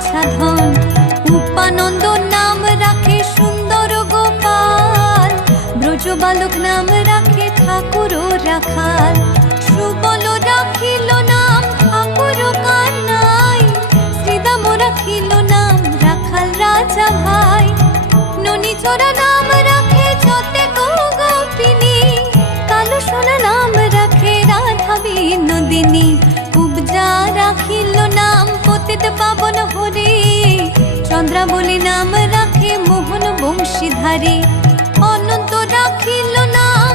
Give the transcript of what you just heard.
বাছা ধন। উপানন্দ নাম রাখে সুন্দর গোপাল, ব্রজ বালক নাম রাখে ঠাকুর রাখাল। সুবল রাখিল নাম ঠাকুর কানাই, শ্রীদাম রাখিল নাম রাখাল রাজা ভাই। ননী চোরা নাম রাখে যতে গোপিনী, কালো সোনা নাম রাখে রাধা বিনোদিনী। কুবজা রাখিল নাম পতিত পাবন হরি, চন্দ্রাবলী নাম রাখে মোহন বংশীধারী। অনন্ত রাখিল নাম